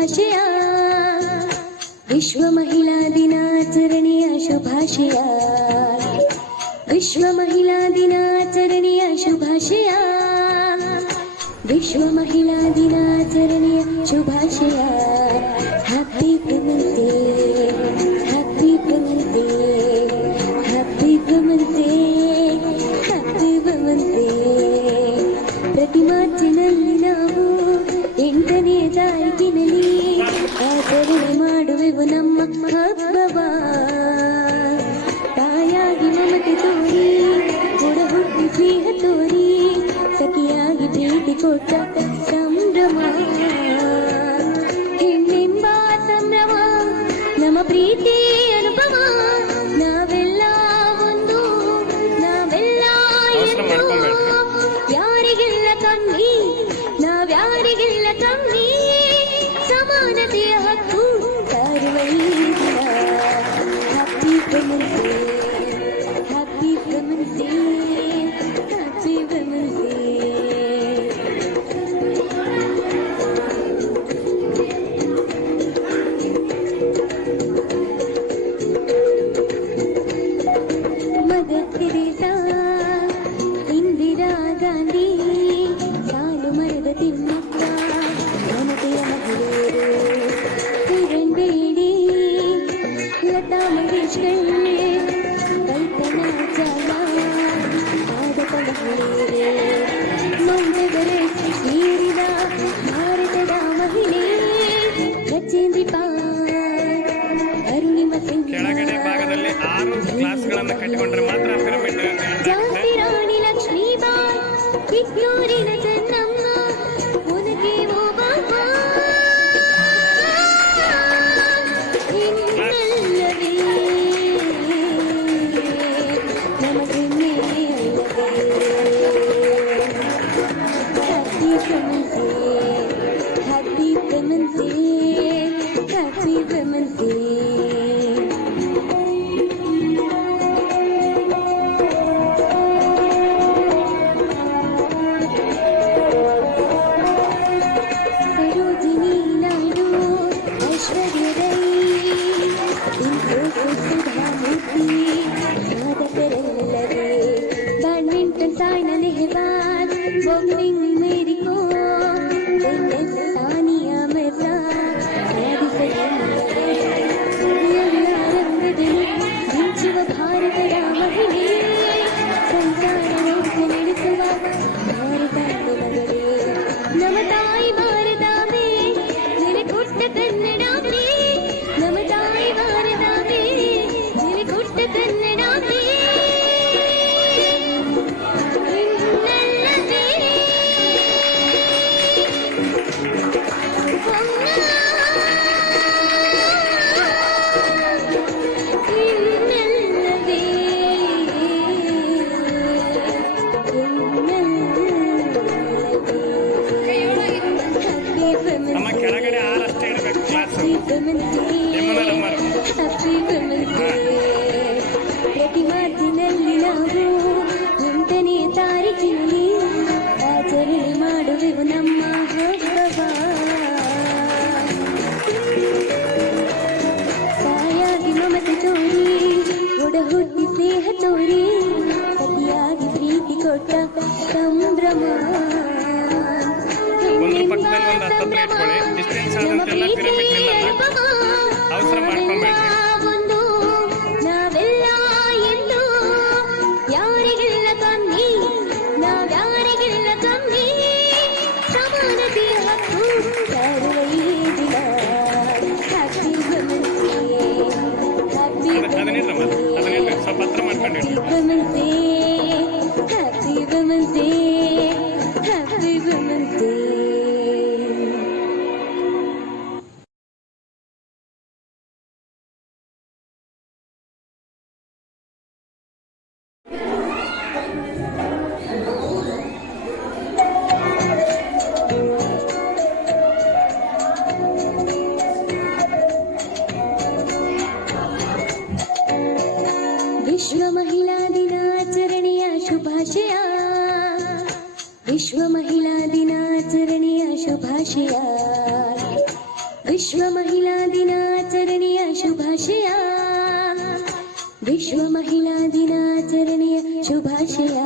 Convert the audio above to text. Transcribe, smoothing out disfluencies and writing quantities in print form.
ಶುಭಾಶಯ. ವಿಶ್ವ ಮಹಿಳಾ ದಿನಾಚರಣೆಯ ಶುಭಾಶಯ. ವಿಶ್ವ ಮಹಿಳಾ ದಿನಾಚರಣೆಯ ಶುಭಾಶಯ. ವಿಶ್ವ ಮಹಿಳಾ ದಿನಾಚರಣೆಯ ಶುಭಾಶಯ. Happy women's day, happy women's day, happy women's day, happy women's day. ಪ್ರತಿ ಮಾರ್ಚಿನಲ್ಲಿ ನಾವು 8ನೇ ತಾರೀಕಿನಲ್ಲಿ ಆಚರಣೆ ಮಾಡುವೆವು ನಮ್ಮ ಹಬ್ಬವ. ತಾಯಾಗಿ ಮಮತೆ ತೋರಿ, ಕೂಡ ಹುಟ್ಟಿ ಸ್ನೇಹ ತೋರಿ, ಸಖಿಯಾಗಿ ಪ್ರೀತಿ ಕೊಟ್ಟ ಸಂಭ್ರಮ. ಹೆಣ್ಣೆಂಬ ಸಂಭ್ರಮ, ನಮ್ಮ ಪ್ರೀತಿ ಅನುಪಮ. ನಾವೆಲ್ಲ ಒಂದು, ನಾವೆಲ್ಲ ಎಂದು, ಯಾರಿಗೆಲ್ಲ ಕಮ್ಮಿ, ನಾವ್ಯಾರಿಗೆಲ್ಲ ಕಮ್ಮಿ. ಸಮಾನತೆಯ ಹಕ್ಕು ಸಾರುವ ಈ ದಿನ. Happy women's day, happy women's day, happy women's day. Mother Teresa, Indira Gandhi, Salu Marada Thimmakka, ಮಮತೆಯ ಮಹಿಳೆಯರು, ಕಿರಣ್ ಬೇಡಿ, ಲತಾ ಮಂಗೇಶ್ಕರ್, ಕಲ್ಪನಾ ಚಾವ್ಲಾ, ಸಾಧಕ ಮಹಿಳೆಯರೇ, ಮೌನದರೆ ಸೇರಿದ ಭಾರತದ ಮಹಿಳೆ ರಚೇಂದ್ರಿ ಪಾಲ್, ಅರುಣಿಮ ಸಿಂಗ್, ಕೆಳಗಡೆ ಭಾಗದಲ್ಲಿ 6 ಕ್ಲಾಸ್ಗಳನ್ನು ಕಟ್ಟಿಕೊಂಡ್ರೆ ಮಾತ್ರ ಪಿರಮಿಡ್. ಝಾನ್ಸಿ ರಾಣಿ ಲಕ್ಷ್ಮೀಬಾಯಿ, ಕಿತ್ತೂರಿನ ಚೆನ್ನಮ್ಮ, ಮುನಕೆ ಓಬವ್ವ. ಇನ್ನಲ್ಲವೇ ನಮಗೆನ್ನೇ ಅಲ್ಲವೇ. Happy women's day, happy women's day, happy women's day. Sarojini Naidu, Aishwarya Rai, Infosys Sudha Murthy, ಸಾಧಕರೆಲ್ಲರೇ. Badminton ಸಾಯ್ನಾ Nehwal, boxing ಮೇರಿ ಕೋಮ್, ಟೆನ್ನಿಸ್ ಸಾನಿಯಾ ಮಿರ್ಜಾ, ಎಲ್ಲ ರಂಗದಲ್ಲಿ ಮಿಂಚುವ ಭಾರತದ ಮಹಿಳೆ. ಸಂಸಾರ ನೌಕೆ ನಡೆಸುವ ಭಾರತಾಂಬೆ ಮಗಳೇ. ನಮ್ಮ ತಾಯಿ ಭಾರತಾಂಬೆ, ನೆಲೆ ಕೊಟ್ಟ ಕನ್ನಡಾಂಬೆ. ನಮ್ಮ ತಾಯಿ ಭಾರತಾಂಬೆ, ನೆಲೆ ಕೊಟ್ಟ ಕನ್ನಡಾಂಬೆ. ಇನ್ನಲ್ಲವೇ ನಮ್ಮ ಕೆಳಗಡೆ 6 ಅಷ್ಟೇ ಇಡಬೇಕು ಕ್ಲಾಸ್. ಪ್ರತಿ ಮಾತಿನಲ್ಲಿ ನಾವು 8ನೇ ತಾರೀಕಿನಲ್ಲಿ ಆಚರಣೆ ಮಾಡುವೆವು ನಮ್ಮ ಹಬ್ಬವ. ತಾಯಾಗಿ ಮಮತೆ ತೋರಿ, ಒಡ ಹುಟ್ಟಿ ಸ್ನೇಹ ತೋರಿ, ಸಖಿಯಾಗಿ ಪ್ರೀತಿ ಕೊಟ್ಟ ಸಂಭ್ರಮ. ಒಂದು ಪಕ್ಕದಲ್ಲಿ ಒಂದು ಹತ್ತತ್ರ ಇಟ್ಕೊಳ್ಳಿ. ಡಿಸ್ಟೆನ್ಸ್ ಆದಂತೆಲ್ಲ ಪಿರಮಿಡ್ ನಿಲ್ಲಲ್ಲ, ಅವಸರ ಮಾಡ್ಕೊಂಬೇಡ್ರಿ. ಒಂದು, ನಾವೆಲ್ಲ ಎಂದು, ಯಾರಿಗೆಲ್ಲ ಕಮ್ಮಿ, ನಾವ್ಯಾರಿಗೆಲ್ಲ ಕಮ್ಮಿ. ಸಮಾನತೆಯ ಹಕ್ಕು ಸಾರುವ ಈ ದಿನ. ಹ್ಯಾಪಿ ವಿಮೆನ್ಸ್ ಡೇ, ಹ್ಯಾಪಿ ಅದನ್ನಿಡ್ರಿ ಮತ್ತೆ, ಅದನ್ನಿಡ್ರಿ ಸ್ವಲ್ಪ ಹತ್ರ ಮಾಡ್ಕೊಂಡಿಡ್ರಿ. Women's day, happy women's day, happy women's day. ವಿಶ್ವ ಮಹಿಳಾ ದಿನಾಚರಣೆಯ ಶುಭಾಶಯ. ವಿಶ್ವ ಮಹಿಳಾ ದಿನಾಚರಣೆಯ ಶುಭಾಶಯ. ವಿಶ್ವ ಮಹಿಳಾ ದಿನಾಚರಣೆಯ ಶುಭಾಶಯ ವಿಶ್ವ ಮಹಿಳಾ ದಿನಾಚರಣೆಯ ಶುಭಾಶಯ